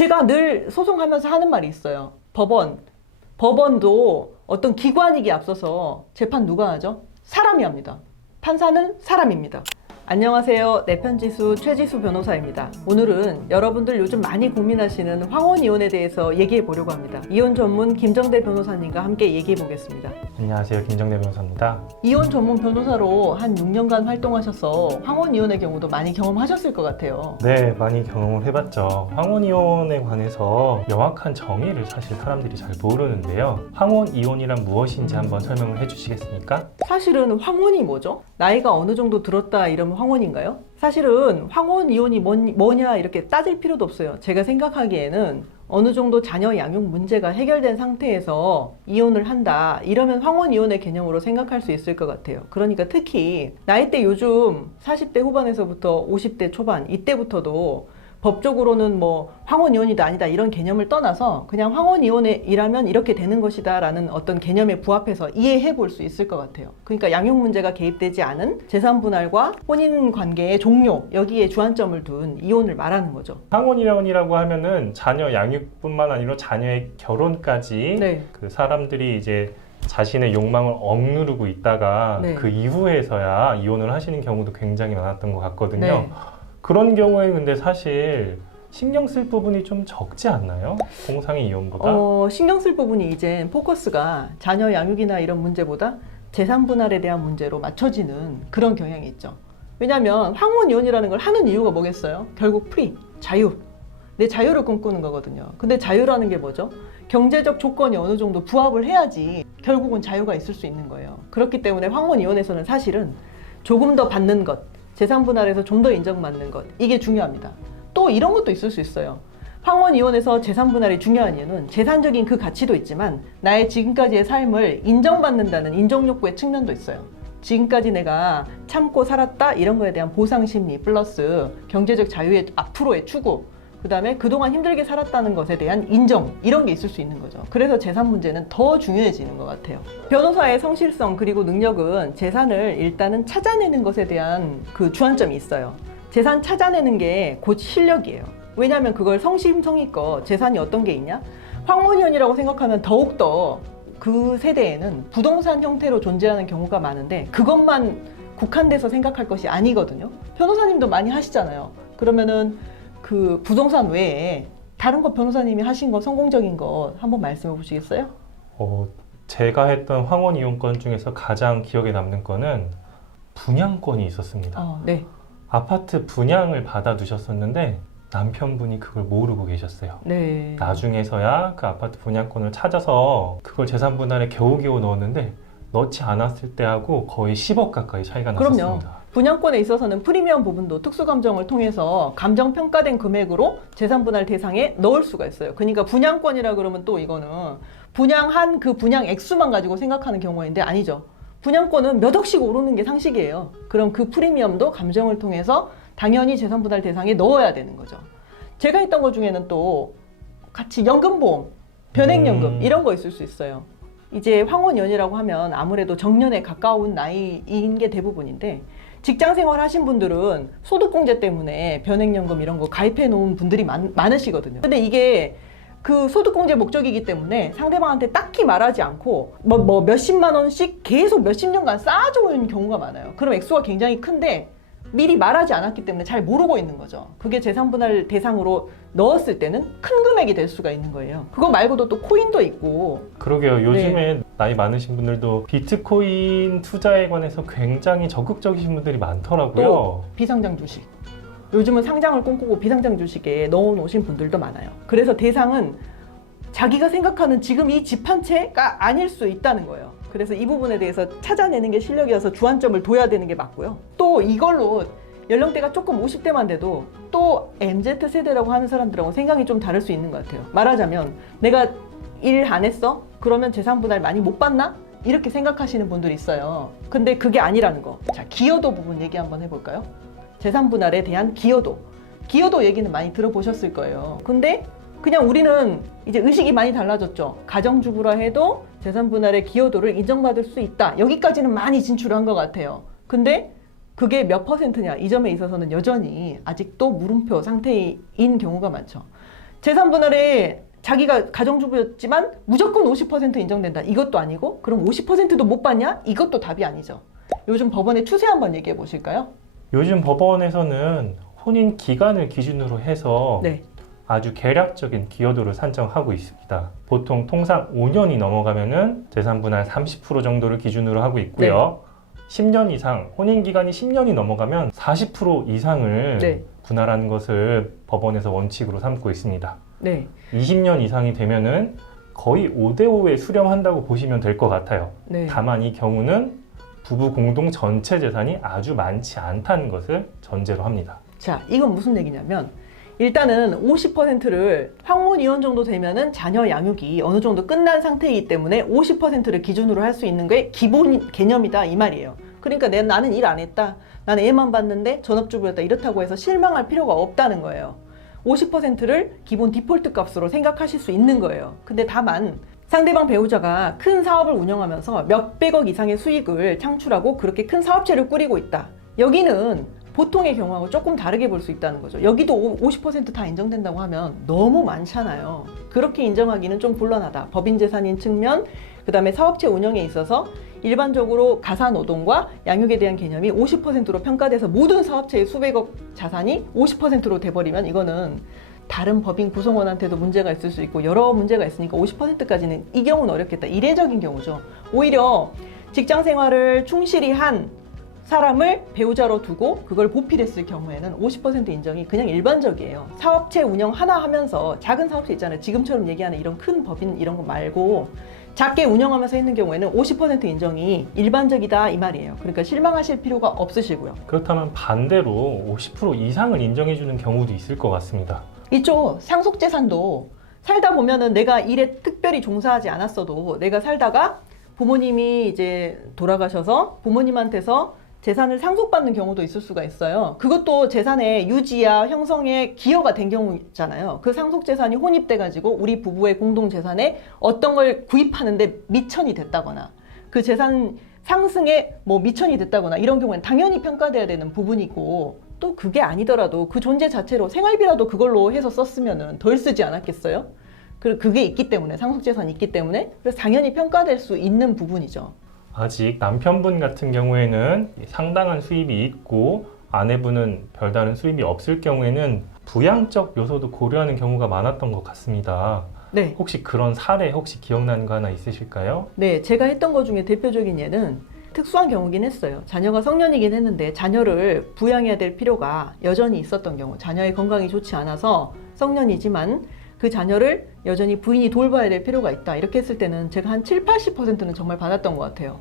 제가 늘 소송하면서 하는 말이 있어요. 법원도 어떤 기관이기 앞서서 재판 누가 하죠? 사람이 합니다. 판사는 사람입니다. 안녕하세요. 내편지수 최지수 변호사입니다. 오늘은 여러분들 요즘 많이 고민하시는 황혼이혼에 대해서 얘기해 보려고 합니다. 이혼 전문 김정대 변호사님과 함께 얘기해 보겠습니다. 안녕하세요. 김정대 변호사입니다. 이혼 전문 변호사로 한 6년간 활동하셔서 황혼이혼의 경우도 많이 경험하셨을 것 같아요. 네, 많이 경험을 해봤죠. 황혼이혼에 관해서 명확한 정의를 사실 사람들이 잘 모르는데요. 황혼이혼이란 무엇인지 한번 설명을 해주시겠습니까? 사실은 황혼이 뭐죠? 나이가 어느 정도 들었다 이러면 황혼인가요? 사실은 황혼 이혼이 뭐냐 이렇게 따질 필요도 없어요. 제가 생각하기에는 어느 정도 자녀 양육 문제가 해결된 상태에서 이혼을 한다 이러면 황혼 이혼의 개념으로 생각할 수 있을 것 같아요. 그러니까 특히 나이대 요즘 40대 후반에서부터 50대 초반 이때부터도 법적으로는 뭐 황혼이혼이다 아니다 이런 개념을 떠나서 그냥 황혼이혼이라면 이렇게 되는 것이다 라는 어떤 개념에 부합해서 이해해 볼 수 있을 것 같아요. 그러니까 양육 문제가 개입되지 않은 재산 분할과 혼인 관계의 종료 여기에 주안점을 둔 이혼을 말하는 거죠. 황혼이혼이라고 하면은 자녀 양육뿐만 아니라 자녀의 결혼까지 네. 그 사람들이 이제 자신의 욕망을 억누르고 있다가 네. 그 이후에서야 이혼을 하시는 경우도 굉장히 많았던 것 같거든요. 네. 그런 경우에 근데 사실 신경 쓸 부분이 좀 적지 않나요? 공상의 이혼보다? 신경 쓸 부분이 이제 포커스가 자녀 양육이나 이런 문제보다 재산 분할에 대한 문제로 맞춰지는 그런 경향이 있죠. 왜냐하면 황혼이혼이라는 걸 하는 이유가 뭐겠어요? 결국 프리, 자유. 내 자유를 꿈꾸는 거거든요. 근데 자유라는 게 뭐죠? 경제적 조건이 어느 정도 부합을 해야지 결국은 자유가 있을 수 있는 거예요. 그렇기 때문에 황혼이혼에서는 사실은 조금 더 받는 것, 재산 분할에서 좀 더 인정받는 것, 이게 중요합니다. 또 이런 것도 있을 수 있어요. 황혼이혼에서 재산 분할이 중요한 이유는 재산적인 그 가치도 있지만 나의 지금까지의 삶을 인정받는다는 인정욕구의 측면도 있어요. 지금까지 내가 참고 살았다 이런 거에 대한 보상 심리 플러스 경제적 자유의 앞으로의 추구, 그 다음에 그동안 힘들게 살았다는 것에 대한 인정 이런 게 있을 수 있는 거죠. 그래서 재산 문제는 더 중요해지는 것 같아요. 변호사의 성실성 그리고 능력은 재산을 일단은 찾아내는 것에 대한 그 주안점이 있어요. 재산 찾아내는 게 곧 실력이에요. 왜냐하면 그걸 성심성의껏 재산이 어떤 게 있냐? 황혼이혼이라고 생각하면 더욱더 그 세대에는 부동산 형태로 존재하는 경우가 많은데 그것만 국한돼서 생각할 것이 아니거든요. 변호사님도 많이 하시잖아요. 그러면은 그 부동산 외에 다른 거 변호사님이 하신 거 성공적인 거 한번 말씀해 보시겠어요? 제가 했던 황혼이혼건 중에서 가장 기억에 남는 거는 분양권이 있었습니다. 네. 아파트 분양을 받아 두셨었는데 남편분이 그걸 모르고 계셨어요. 네. 나중에서야 그 아파트 분양권을 찾아서 그걸 재산 분할에 겨우겨우 넣었는데 넣지 않았을 때하고 거의 10억 가까이 차이가 났었습니다. 그럼요. 분양권에 있어서는 프리미엄 부분도 특수감정을 통해서 감정평가된 금액으로 재산분할 대상에 넣을 수가 있어요. 그러니까 분양권이라 그러면 또 이거는 분양한 그 분양 액수만 가지고 생각하는 경우인데 아니죠. 분양권은 몇 억씩 오르는 게 상식이에요. 그럼 그 프리미엄도 감정을 통해서 당연히 재산분할 대상에 넣어야 되는 거죠. 제가 했던 것 중에는 또 같이 연금보험, 변액연금 이런 거 있을 수 있어요. 이제 황혼연이라고 하면 아무래도 정년에 가까운 나이인 게 대부분인데 직장 생활 하신 분들은 소득공제 때문에 변액연금 이런 거 가입해 놓은 분들이 많으시거든요. 근데 이게 그 소득공제 목적이기 때문에 상대방한테 딱히 말하지 않고 뭐 몇십만 원씩 계속 몇십 년간 쌓아줘온 경우가 많아요. 그럼 액수가 굉장히 큰데 미리 말하지 않았기 때문에 잘 모르고 있는 거죠. 그게 재산분할 대상으로 넣었을 때는 큰 금액이 될 수가 있는 거예요. 그거 말고도 또 코인도 있고. 그러게요. 요즘에 네. 나이 많으신 분들도 비트코인 투자에 관해서 굉장히 적극적이신 분들이 많더라고요. 또 비상장 주식. 요즘은 상장을 꿈꾸고 비상장 주식에 넣어놓으신 분들도 많아요. 그래서 대상은 자기가 생각하는 지금 이 집 한 채가 아닐 수 있다는 거예요. 그래서 이 부분에 대해서 찾아내는 게 실력이어서 주안점을 둬야 되는 게 맞고요. 또 이걸로 연령대가 조금 50대만 돼도 또 MZ세대라고 하는 사람들하고 생각이 좀 다를 수 있는 것 같아요. 말하자면 내가 일 안 했어? 그러면 재산분할 많이 못 받나? 이렇게 생각하시는 분들이 있어요. 근데 그게 아니라는 거. 자, 기여도 부분 얘기 한번 해볼까요? 재산분할에 대한 기여도. 기여도 얘기는 많이 들어보셨을 거예요. 근데 그냥 우리는 이제 의식이 많이 달라졌죠. 가정주부라 해도 재산분할의 기여도를 인정받을 수 있다. 여기까지는 많이 진출한 것 같아요. 근데 그게 몇 %냐 이 점에 있어서는 여전히 아직도 물음표 상태인 경우가 많죠. 재산 분할에 자기가 가정주부였지만 무조건 50% 인정된다. 이것도 아니고 그럼 50%도 못 받냐? 이것도 답이 아니죠. 요즘 법원의 추세 한번 얘기해 보실까요? 요즘 법원에서는 혼인 기간을 기준으로 해서 네. 아주 계략적인 기여도를 산정하고 있습니다. 보통 통상 5년이 넘어가면은 재산 분할 30% 정도를 기준으로 하고 있고요. 10년 이상, 혼인 기간이 10년이 넘어가면 40% 이상을 네. 분할하는 것을 법원에서 원칙으로 삼고 있습니다. 네. 20년 이상이 되면은 거의 5대5에 수렴한다고 보시면 될 것 같아요. 네. 다만 이 경우는 부부 공동 전체 재산이 아주 많지 않다는 것을 전제로 합니다. 자, 이건 무슨 얘기냐면 일단은 50%를 황혼 이혼 정도 되면은 자녀 양육이 어느 정도 끝난 상태이기 때문에 50%를 기준으로 할 수 있는 게 기본 개념이다 이 말이에요. 그러니까 나는 일 안 했다. 나는 애만 봤는데 전업주부였다. 이렇다고 해서 실망할 필요가 없다는 거예요. 50%를 기본 디폴트 값으로 생각하실 수 있는 거예요. 근데 다만 상대방 배우자가 큰 사업을 운영하면서 몇백억 이상의 수익을 창출하고 그렇게 큰 사업체를 꾸리고 있다. 여기는 보통의 경우하고 조금 다르게 볼 수 있다는 거죠. 여기도 50% 다 인정된다고 하면 너무 많잖아요. 그렇게 인정하기는 좀 곤란하다. 법인 재산인 측면, 그 다음에 사업체 운영에 있어서 일반적으로 가사노동과 양육에 대한 개념이 50%로 평가돼서 모든 사업체의 수백억 자산이 50%로 돼버리면 이거는 다른 법인 구성원한테도 문제가 있을 수 있고 여러 문제가 있으니까 50%까지는 이 경우는 어렵겠다. 이례적인 경우죠. 오히려 직장 생활을 충실히 한 사람을 배우자로 두고 그걸 보필했을 경우에는 50% 인정이 그냥 일반적이에요. 사업체 운영 하나 하면서 작은 사업체 있잖아요. 지금처럼 얘기하는 이런 큰 법인 이런 거 말고 작게 운영하면서 있는 경우에는 50% 인정이 일반적이다 이 말이에요. 그러니까 실망하실 필요가 없으시고요. 그렇다면 반대로 50% 이상을 인정해주는 경우도 있을 것 같습니다. 있죠. 상속재산도 살다 보면은 내가 일에 특별히 종사하지 않았어도 내가 살다가 부모님이 이제 돌아가셔서 부모님한테서 재산을 상속받는 경우도 있을 수가 있어요. 그것도 재산의 유지야 형성에 기여가 된 경우잖아요. 그 상속재산이 혼입돼가지고 우리 부부의 공동재산에 어떤 걸 구입하는데 미천이 됐다거나 그 재산 상승에 뭐 미천이 됐다거나 이런 경우에는 당연히 평가돼야 되는 부분이고 또 그게 아니더라도 그 존재 자체로 생활비라도 그걸로 해서 썼으면 덜 쓰지 않았겠어요? 그게 있기 때문에 상속재산이 있기 때문에 그래서 당연히 평가될 수 있는 부분이죠. 아직 남편분 같은 경우에는 상당한 수입이 있고 아내분은 별다른 수입이 없을 경우에는 부양적 요소도 고려하는 경우가 많았던 것 같습니다. 네. 혹시 그런 사례 혹시 기억나는 거 하나 있으실까요? 네, 제가 했던 것 중에 대표적인 예는 특수한 경우긴 했어요. 자녀가 성년이긴 했는데 자녀를 부양해야 될 필요가 여전히 있었던 경우, 자녀의 건강이 좋지 않아서 성년이지만 그 자녀를 여전히 부인이 돌봐야 될 필요가 있다. 이렇게 했을 때는 제가 한 7, 80%는 정말 받았던 것 같아요.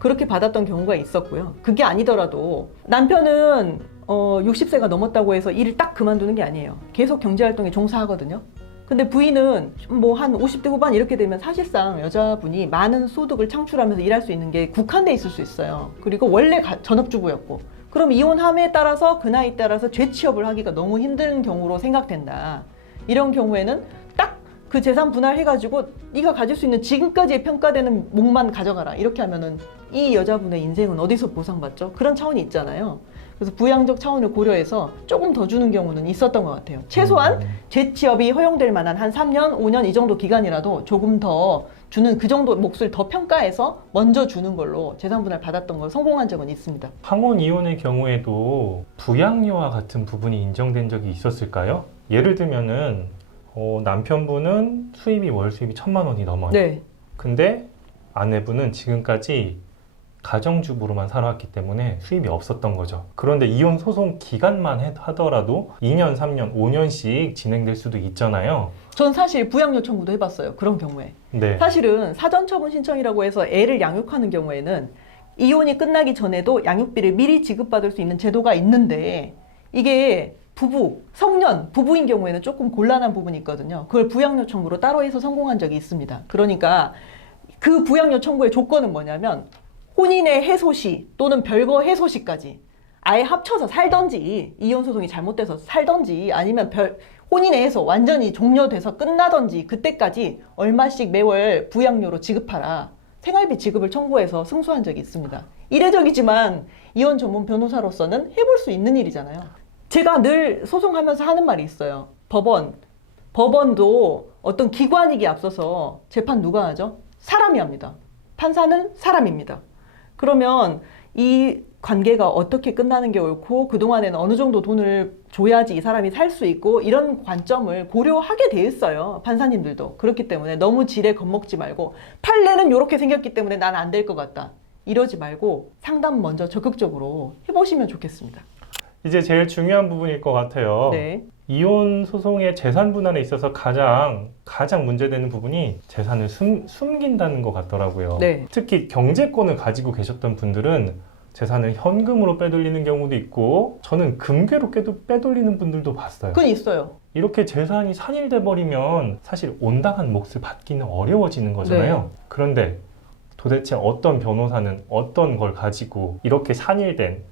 그렇게 받았던 경우가 있었고요. 그게 아니더라도 남편은 60세가 넘었다고 해서 일을 딱 그만두는 게 아니에요. 계속 경제활동에 종사하거든요. 근데 부인은 뭐 한 50대 후반 이렇게 되면 사실상 여자분이 많은 소득을 창출하면서 일할 수 있는 게 국한돼 있을 수 있어요. 그리고 원래 전업주부였고 그럼 이혼함에 따라서 그 나이 따라서 재취업을 하기가 너무 힘든 경우로 생각된다. 이런 경우에는 딱 그 재산 분할해가지고 네가 가질 수 있는 지금까지의 평가되는 몫만 가져가라. 이렇게 하면은 이 여자분의 인생은 어디서 보상받죠? 그런 차원이 있잖아요. 그래서 부양적 차원을 고려해서 조금 더 주는 경우는 있었던 것 같아요. 최소한 재취업이 허용될 만한 한 3년, 5년 이 정도 기간이라도 조금 더 주는 그 정도 몫을 더 평가해서 먼저 주는 걸로 재산 분할 받았던 걸 성공한 적은 있습니다. 황혼 이혼의 경우에도 부양료와 같은 부분이 인정된 적이 있었을까요? 예를 들면은 남편분은 월 수입이 1,000만 원이 넘어요. 네. 근데 아내분은 지금까지 가정주부로만 살아왔기 때문에 수입이 없었던 거죠. 그런데 이혼 소송 기간만 하더라도 2년, 3년, 5년씩 진행될 수도 있잖아요. 전 사실 부양료 청구도 해봤어요. 그런 경우에. 네. 사실은 사전처분 신청이라고 해서 애를 양육하는 경우에는 이혼이 끝나기 전에도 양육비를 미리 지급받을 수 있는 제도가 있는데 이게 성년, 부부인 경우에는 조금 곤란한 부분이 있거든요. 그걸 부양료 청구로 따로 해서 성공한 적이 있습니다. 그러니까 그 부양료 청구의 조건은 뭐냐면 혼인의 해소시 또는 별거 해소시까지 아예 합쳐서 살던지 이혼 소송이 잘못돼서 살던지 아니면 혼인의 해소 완전히 종료돼서 끝나던지 그때까지 얼마씩 매월 부양료로 지급하라. 생활비 지급을 청구해서 승소한 적이 있습니다. 이례적이지만 이혼 전문 변호사로서는 해볼 수 있는 일이잖아요. 제가 늘 소송하면서 하는 말이 있어요. 법원 법원도 어떤 기관이기 앞서서 재판 누가 하죠? 사람이 합니다. 판사는 사람입니다. 그러면 이 관계가 어떻게 끝나는 게 옳고 그동안에는 어느 정도 돈을 줘야지 이 사람이 살 수 있고 이런 관점을 고려하게 돼 있어요. 판사님들도. 그렇기 때문에 너무 지레 겁먹지 말고 판례는 이렇게 생겼기 때문에 난 안 될 것 같다. 이러지 말고 상담 먼저 적극적으로 해보시면 좋겠습니다. 이제 제일 중요한 부분일 것 같아요. 네. 이혼 소송의 재산 분할에 있어서 가장 문제되는 부분이 재산을 숨긴다는 것 같더라고요. 네. 특히 경제권을 가지고 계셨던 분들은 재산을 현금으로 빼돌리는 경우도 있고 저는 금괴로 빼돌리는 분들도 봤어요. 그건 있어요. 이렇게 재산이 산일돼 버리면 사실 온당한 몫을 받기는 어려워지는 거잖아요. 네. 그런데 도대체 어떤 변호사는 어떤 걸 가지고 이렇게 산일된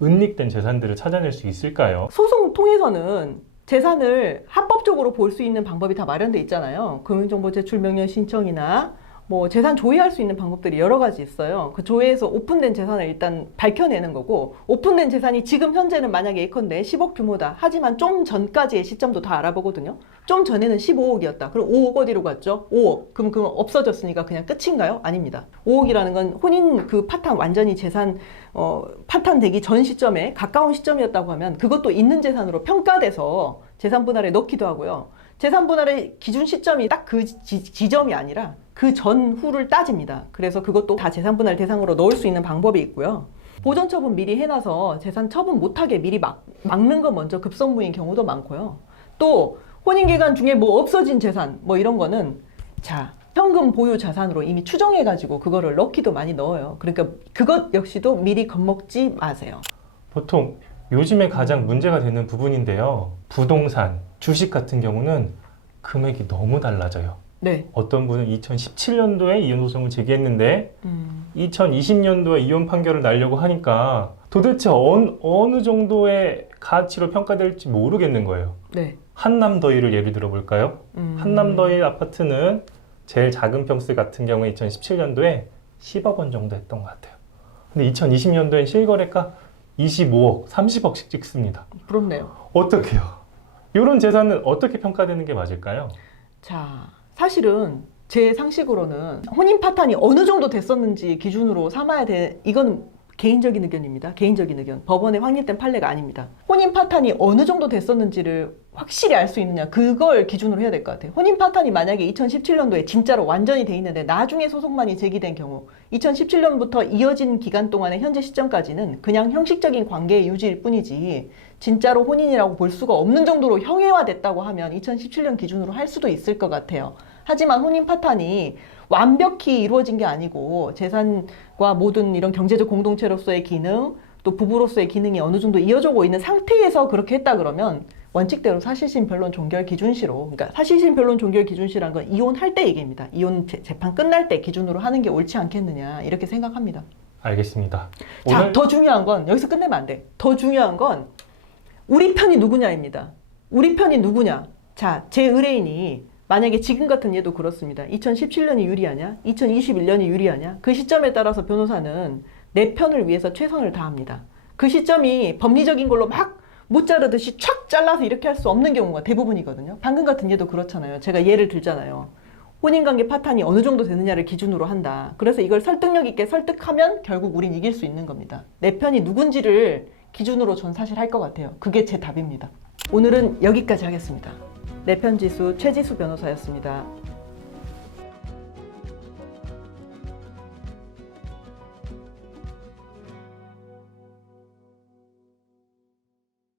은닉된 재산들을 찾아낼 수 있을까요? 소송 통해서는 재산을 합법적으로 볼 수 있는 방법이 다 마련돼 있잖아요. 금융정보 제출 명령 신청이나 뭐 재산 조회할 수 있는 방법들이 여러 가지 있어요. 그 조회에서 오픈된 재산을 일단 밝혀내는 거고, 오픈된 재산이 지금 현재는 만약에 예컨대 10억 규모다. 하지만 좀 전까지의 시점도 다 알아보거든요. 좀 전에는 15억이었다. 그럼 5억 어디로 갔죠? 5억. 그럼 없어졌으니까 그냥 끝인가요? 아닙니다. 5억이라는 건 혼인 그 파탄 완전히 재산 파탄되기 전 시점에 가까운 시점이었다고 하면 그것도 있는 재산으로 평가돼서 재산 분할에 넣기도 하고요. 재산 분할의 기준 시점이 딱 그 지점이 아니라 그 전후를 따집니다. 그래서 그것도 다 재산 분할 대상으로 넣을 수 있는 방법이 있고요. 보전 처분 미리 해놔서 재산 처분 못하게 미리 막는 거 먼저 급선무인 경우도 많고요. 또 혼인 기간 중에 뭐 없어진 재산 뭐 이런 거는 현금 보유 자산으로 이미 추정해가지고 그거를 넣기도 많이 넣어요. 그러니까 그것 역시도 미리 겁먹지 마세요. 보통 요즘에 가장 문제가 되는 부분인데요. 부동산, 주식 같은 경우는 금액이 너무 달라져요. 네. 어떤 분은 2017년도에 이혼 소송을 제기했는데 2020년도에 이혼 판결을 나려고 하니까 도대체 어느 정도의 가치로 평가될지 모르겠는 거예요. 네. 한남더위를 예를 들어 볼까요? 한남더위 아파트는 제일 작은 평수 같은 경우에 2017년도에 10억 원 정도 했던 것 같아요. 근데 2020년도엔 실거래가 25억, 30억씩 찍습니다. 부럽네요. 어떻게요? 이런 재산은 어떻게 평가되는 게 맞을까요? 자, 사실은 제 상식으로는 혼인 파탄이 어느 정도 됐었는지 기준으로 삼아야 돼. 이건 개인적인 의견입니다. 개인적인 의견. 법원에 확립된 판례가 아닙니다. 혼인 파탄이 어느 정도 됐었는지를 확실히 알 수 있느냐, 그걸 기준으로 해야 될 것 같아요. 혼인 파탄이 만약에 2017년도에 진짜로 완전히 돼 있는데 나중에 소송만이 제기된 경우 2017년부터 이어진 기간 동안의 현재 시점까지는 그냥 형식적인 관계의 유지일 뿐이지 진짜로 혼인이라고 볼 수가 없는 정도로 형해화됐다고 하면 2017년 기준으로 할 수도 있을 것 같아요. 하지만 혼인 파탄이 완벽히 이루어진 게 아니고 재산과 모든 이런 경제적 공동체로서의 기능, 또 부부로서의 기능이 어느 정도 이어지고 있는 상태에서 그렇게 했다 그러면 원칙대로 사실심 변론 종결 기준시로, 그러니까 사실심 변론 종결 기준시란 건 이혼할 때 얘기입니다. 이혼 재판 끝날 때 기준으로 하는 게 옳지 않겠느냐 이렇게 생각합니다. 알겠습니다. 자, 더 중요한 건 여기서 끝내면 안 돼. 더 중요한 건 우리 편이 누구냐입니다. 우리 편이 누구냐. 자, 제 의뢰인이 만약에 지금 같은 예도 그렇습니다. 2017년이 유리하냐? 2021년이 유리하냐? 그 시점에 따라서 변호사는 내 편을 위해서 최선을 다합니다. 그 시점이 법리적인 걸로 막 못 자르듯이 촥 잘라서 이렇게 할 수 없는 경우가 대부분이거든요. 방금 같은 예도 그렇잖아요. 제가 예를 들잖아요. 혼인관계 파탄이 어느 정도 되느냐를 기준으로 한다. 그래서 이걸 설득력 있게 설득하면 결국 우린 이길 수 있는 겁니다. 내 편이 누군지를 기준으로 전 사실 할 것 같아요. 그게 제 답입니다. 오늘은 여기까지 하겠습니다. 내 편 지수 최지수 변호사였습니다.